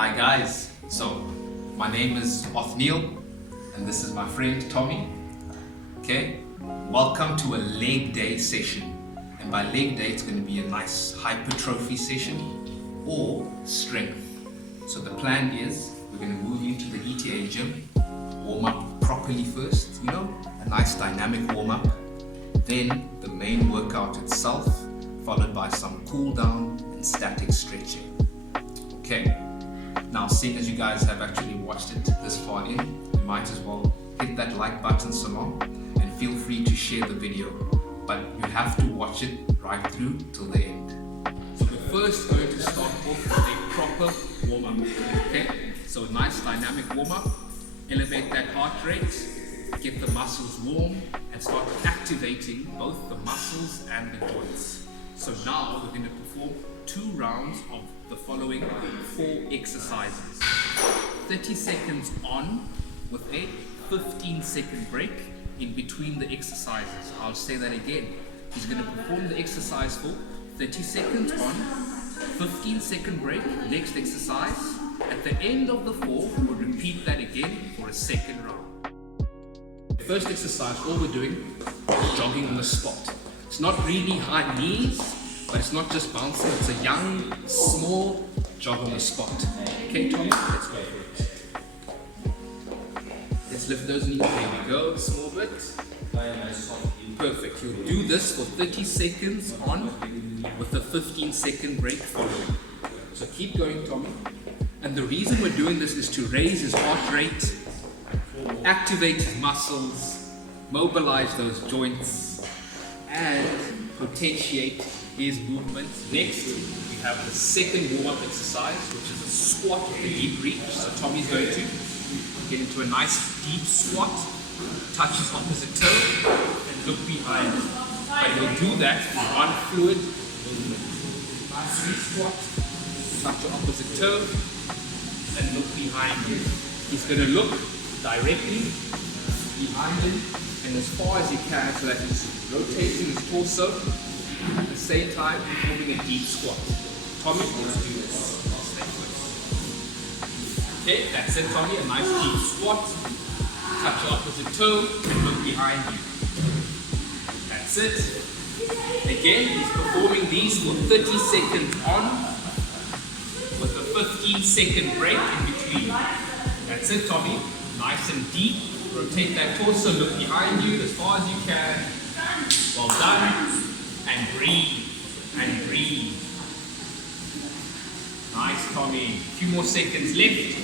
Hi guys, so my name is Othniel and this is my friend Tommy. Okay, welcome to a leg day session, and by leg day it's going to be a nice hypertrophy session or strength. So the plan is we're going to move into the ETA gym, warm up properly first, a nice dynamic warm up, then the main workout itself, followed by some cool down and static stretching. Okay, now seeing as you guys have actually watched it this far in, you might as well hit that like button so long, and feel free to share the video, but you have to watch it right through till the end. So we're first going to start off with a proper warm up. Okay, so a nice dynamic warm up, elevate that heart rate, get the muscles warm and start activating both the muscles and the joints. So now we're going to perform 2 rounds of the following 4 exercises. 30 seconds on with a 15-second break in between the exercises. I'll say that again. He's going to perform the exercise for 30 seconds on, 15-second break, next exercise. At the end of the 4, we'll repeat that again for a second round. First exercise, all we're doing is jogging on the spot. It's not really high knees, but it's not just bouncing, it's a young, small jog on the spot. Okay, Tommy, let's go for it. Let's lift those knees, there we go, small bit. Perfect, you'll do this for 30 seconds on with a 15-second break following. So keep going, Tommy. And the reason we're doing this is to raise his heart rate, activate his muscles, mobilize those joints, and potentiate his movements. Next, we have the second warm-up exercise, which is a squat with a deep reach. So Tommy's going to get into a nice deep squat, touch his opposite toe, and look behind. But he'll do that in one fluid movement. Nice deep squat, touch your opposite toe, and look behind you. He's going to look directly behind him and as far as he can, so that he's rotating his torso at the same time performing a deep squat. Tommy, let's do this. I'll stay close. Okay, that's it, Tommy. A nice deep squat. Touch your opposite toe and look behind you. That's it. Again, he's performing these for 30 seconds on with a 15-second break in between. That's it, Tommy. Nice and deep. Rotate that torso, look behind you as far as you can. Well done. And breathe. And breathe. Nice, Tommy. A few more seconds left.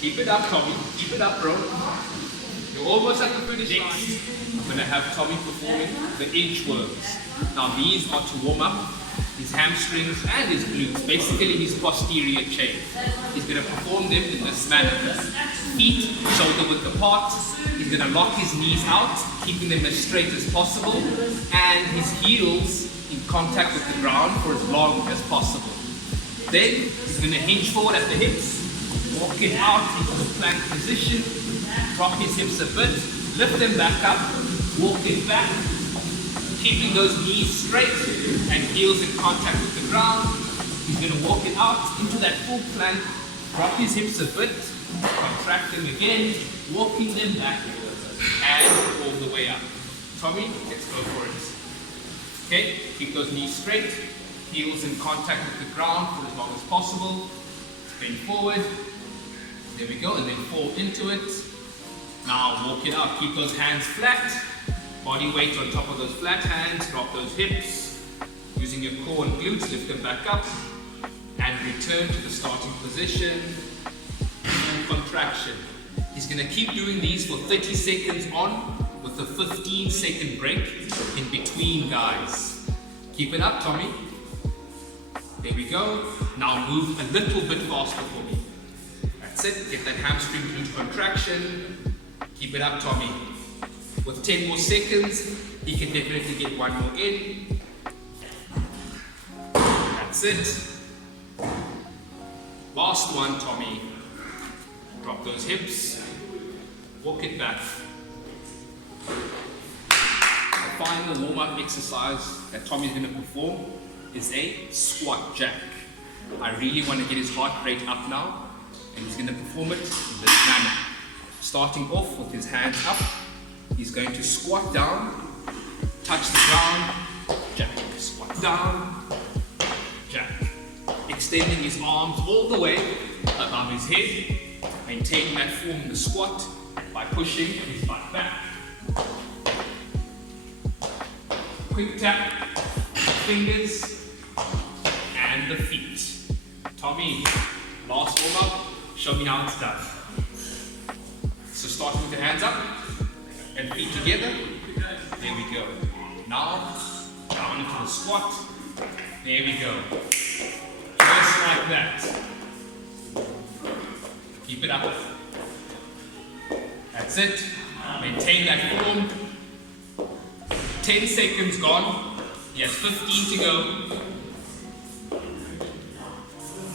Keep it up, Tommy. Keep it up, bro. You're almost at the finish line. I'm going to have Tommy performing the inchworms. Now these are to warm up his hamstrings and his glutes, basically his posterior chain. He's going to perform them in this manner. Feet shoulder width apart. He's going to lock his knees out, keeping them as straight as possible, and his heels in contact with the ground for as long as possible. Then he's going to hinge forward at the hips, walk it out into the plank position, drop his hips a bit, lift them back up, walk it back, keeping those knees straight and heels in contact with the ground. He's going to walk it out into that full plank, drop his hips a bit, contract them again, walking them back and all the way up. Tommy, let's go for it. Okay, keep those knees straight, heels in contact with the ground for as long as possible. Bend forward. There we go, and then fall into it. Now walk it out. Keep those hands flat. Body weight on top of those flat hands. Drop those hips. Using your core and glutes, lift them back up. And return to the starting position. And contraction. He's going to keep doing these for 30 seconds on with a 15-second break in between, guys. Keep it up, Tommy. There we go. Now move a little bit faster for me. That's it. Get that hamstring glute contraction. Keep it up, Tommy. With 10 more seconds, he can definitely get one more in. That's it. Last one, Tommy. Drop those hips. Walk it back. The final warm-up exercise that Tommy's going to perform is a squat jack. I really want to get his heart rate up now, and he's going to perform it in this manner. Starting off with his hands up, he's going to squat down, touch the ground, jack, squat down, jack. Extending his arms all the way above his head, maintaining that form in the squat by pushing his butt back. Quick tap, fingers, and the feet. Tommy, last warm up, show me how it's done. So starting with the hands up and feet together. There we go. Now, down into the squat. There we go. Just like that. Keep it up. That's it. Maintain that form. 10 seconds gone. He has 15 to go.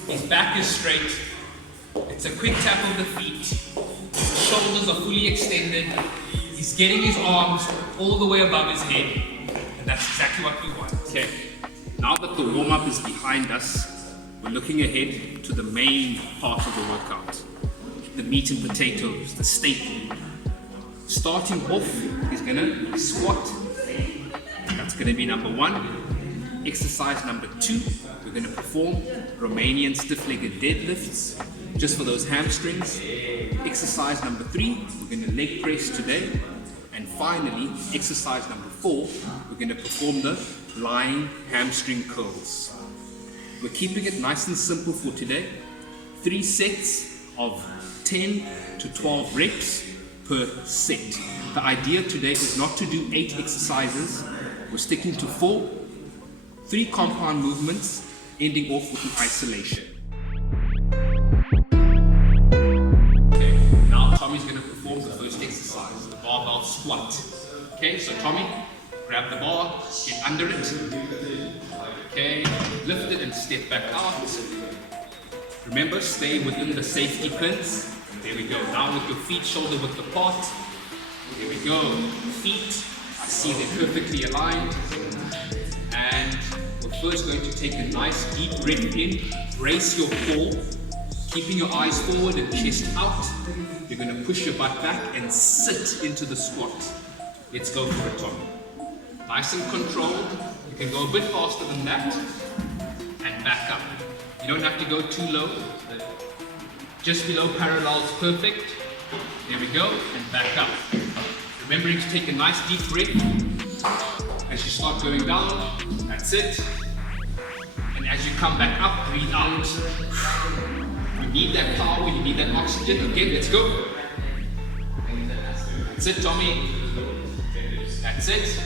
His back is straight. It's a quick tap of the feet. His shoulders are fully extended. He's getting his arms all the way above his head. And that's exactly what we want. Okay. Now that the warm-up is behind us, we're looking ahead to the main part of the workout. The meat and potatoes, the staple. Starting off, he's gonna squat. That's gonna be number 1. Exercise number 2, we're gonna perform Romanian stiff-legged deadlifts, just for those hamstrings. Exercise number 3, we're gonna leg press today. And finally, exercise number 4, we're gonna perform the lying hamstring curls. We're keeping it nice and simple for today. 3 sets of 10 to 12 reps per set. The idea today is not to do 8 exercises. We're sticking to 4, 3 compound movements, ending off with an isolation. Okay, now Tommy's going to perform the first exercise, the barbell squat. Okay, so Tommy, grab the bar, get under it. Okay, lift it and step back out. Remember, stay within the safety pins. There we go. Down with your feet, shoulder width apart. There we go. Feet, I see they're perfectly aligned. And we're first going to take a nice deep breath in. Brace your core, keeping your eyes forward and chest out. You're going to push your butt back and sit into the squat. Let's go for it, Tommy. Nice and controlled. You can go a bit faster than that. And back up. You don't have to go too low. Just below parallel is perfect. There we go, and back up. Remembering to take a nice deep breath as you start going down. That's it. And as you come back up, breathe out. You need that power, you need that oxygen. Again, let's go. That's it, Tommy. That's it.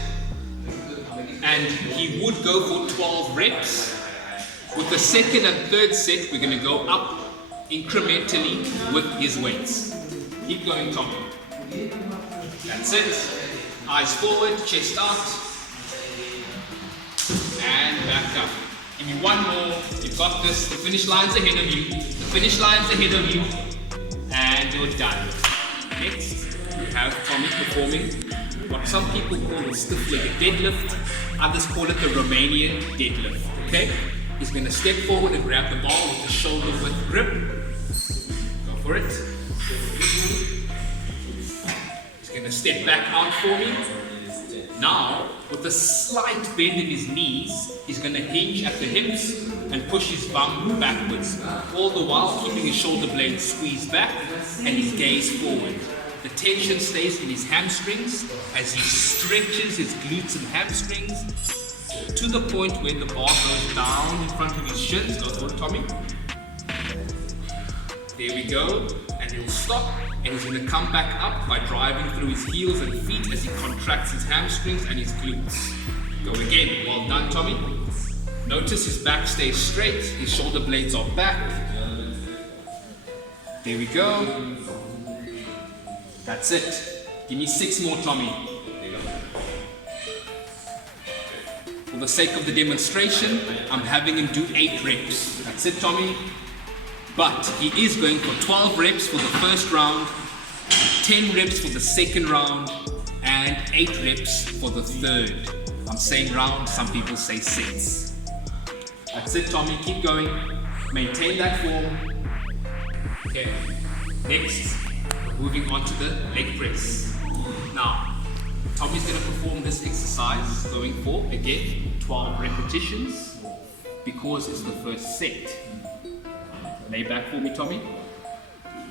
And he would go for 12 reps. With the second and third set, we're going to go up incrementally with his weights. Keep going, Tommy. That's it. Eyes forward, chest out. And back up. Give me one more. You've got this. The finish line's ahead of you. The finish line's ahead of you. And you're done. Next, we have Tommy performing what some people call a stiff-legged deadlift. Others call it the Romanian deadlift. Okay? He's going to step forward and grab the bar with the shoulder width grip. Go for it. He's going to step back out for me. Now, with a slight bend in his knees, he's going to hinge at the hips and push his bum backwards. All the while keeping his shoulder blades squeezed back and his gaze forward. The tension stays in his hamstrings as he stretches his glutes and hamstrings to the point where the bar goes down in front of his shins. Go for it, Tommy. There we go. And he'll stop and he's going to come back up by driving through his heels and feet as he contracts his hamstrings and his glutes. Go again. Well done, Tommy. Notice his back stays straight. His shoulder blades are back. There we go. That's it. Give me 6 more, Tommy. For the sake of the demonstration, I'm having him do 8 reps. That's it, Tommy. But he is going for 12 reps for the first round, 10 reps for the second round, and 8 reps for the third. I'm saying round, some people say sets. That's it, Tommy. Keep going. Maintain that form. Okay, next, moving on to the leg press. Now, Tommy's going to perform this exercise going for, again, 12 repetitions because it's the first set. Lay back for me, Tommy.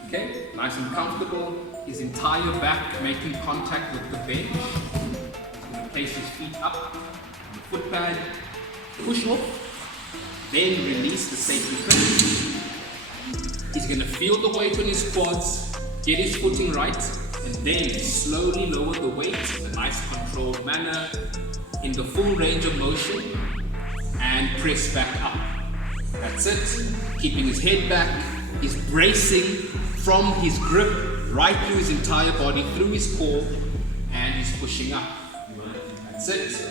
Okay, nice and comfortable. His entire back making contact with the bench. He's going to place his feet up on the foot pad, push off, then release the safety pin. He's going to feel the weight on his quads, get his footing right, and then slowly lower the weight in a nice controlled manner in the full range of motion and press back up. That's it. Keeping his head back, he's bracing from his grip right through his entire body, through his core, and he's pushing up. That's it.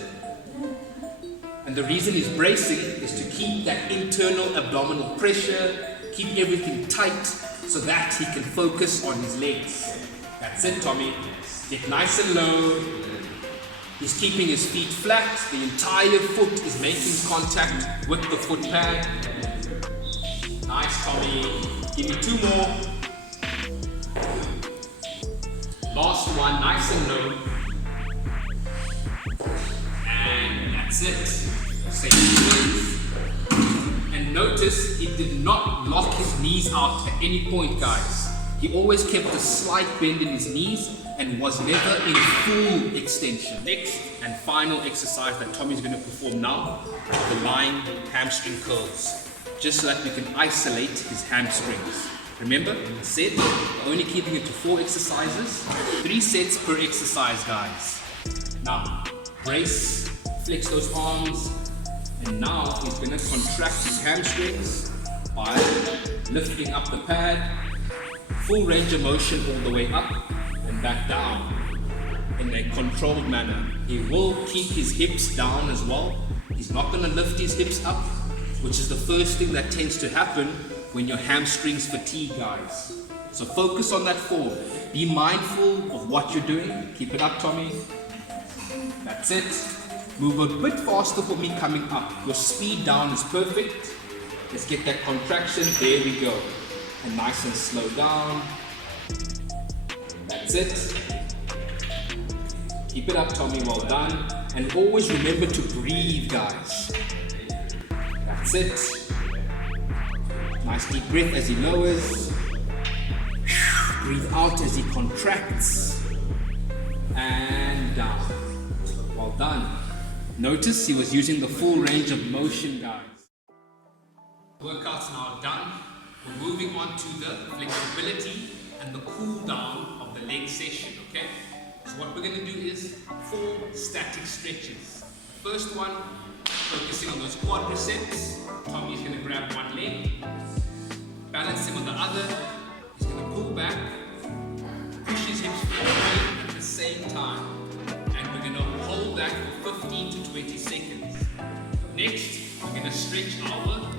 And the reason he's bracing is to keep that internal abdominal pressure, keep everything tight so that he can focus on his legs. That's it, Tommy. Get nice and low. He's keeping his feet flat. The entire foot is making contact with the foot pad. Nice, Tommy. Give me 2 more. Last one, nice and low. And that's it. Same place. And notice he did not lock his knees out at any point, guys. He always kept a slight bend in his knees and was never in full extension. Next and final exercise that Tommy's going to perform now, the lying hamstring curls. Just so that we can isolate his hamstrings. Remember, I said we're only keeping it to 4 exercises, 3 sets per exercise, guys. Now, brace, flex those arms, and now he's going to contract his hamstrings by lifting up the pad, full range of motion all the way up and back down in a controlled manner. He will keep his hips down as well. He's not going to lift his hips up, which is the first thing that tends to happen when your hamstrings fatigue, guys. So focus on that form. Be mindful of what you're doing. Keep it up, Tommy. That's it. Move a bit faster for me coming up. Your speed down is perfect. Let's get that contraction. There we go. And nice and slow down. That's it. Keep it up, Tommy. Well done. And always remember to breathe, guys. That's it. Nice deep breath as he lowers. Breathe out as he contracts. And down. Well done. Notice he was using the full range of motion, guys. Workout's now done. We're moving on to the flexibility and the cool down of the leg session, okay? So what we're going to do is 4 static stretches. First one, focusing on those quadriceps. Tommy's going to grab one leg, balance him on the other. He's going to pull back, push his hips forward at the same time. And we're going to hold that for 15 to 20 seconds. Next, we're going to stretch our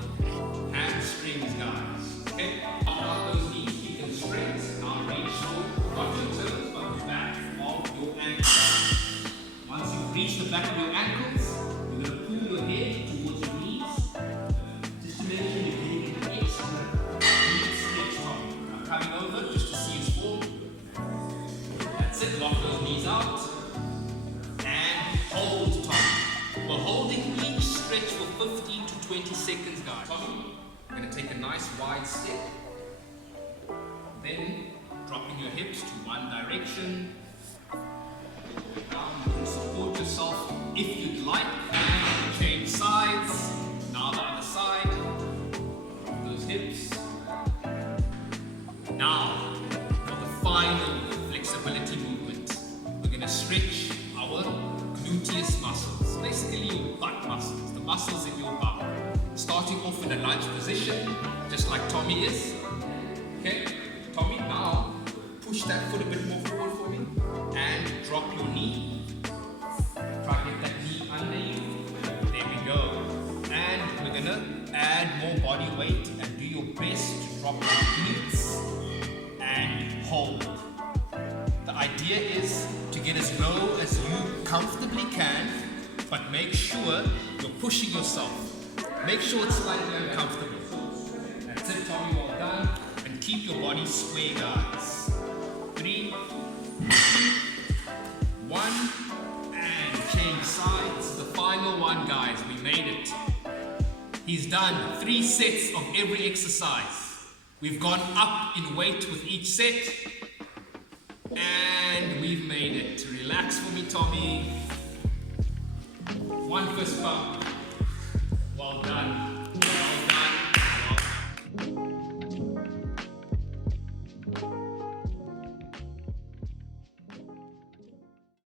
hamstrings, guys. Okay? Allow those knees, keep them straight. Now reach your bottom toes, but the back of your ankles. Once you've reached the back of your ankles, you're going to pull your head towards your knees. Just to make sure you're getting an extra knee stretch on. I'm coming over just to see his form. That's it. Lock those knees out. And hold tight. We're holding each stretch for 15 to 20 seconds, guys. Tommy, you're going to take a nice wide step. Then dropping your hips to one direction. Now you can support yourself if you'd like. And change sides. Now the other side. Drop those hips. Now for the final flexibility movement, we're going to stretch our gluteus muscles. Basically your butt muscles, the muscles in your bum. Starting off in a lunge position, just like Tommy is. Okay, Tommy, now push that foot a bit more forward for me and drop your knee. Try to get that knee under you. There we go. And we're gonna add more body weight and do your best to drop your glutes and hold. The idea is to get as low as you comfortably can, but make sure you're pushing yourself. Make sure it's slightly uncomfortable. That's it, Tommy, well done. And keep your body square, guys. 3, 2, 1, and change sides. The final one, guys, we made it. He's done 3 sets of every exercise. We've gone up in weight with each set. And we've made it. Relax for me, Tommy. 1 fist bump.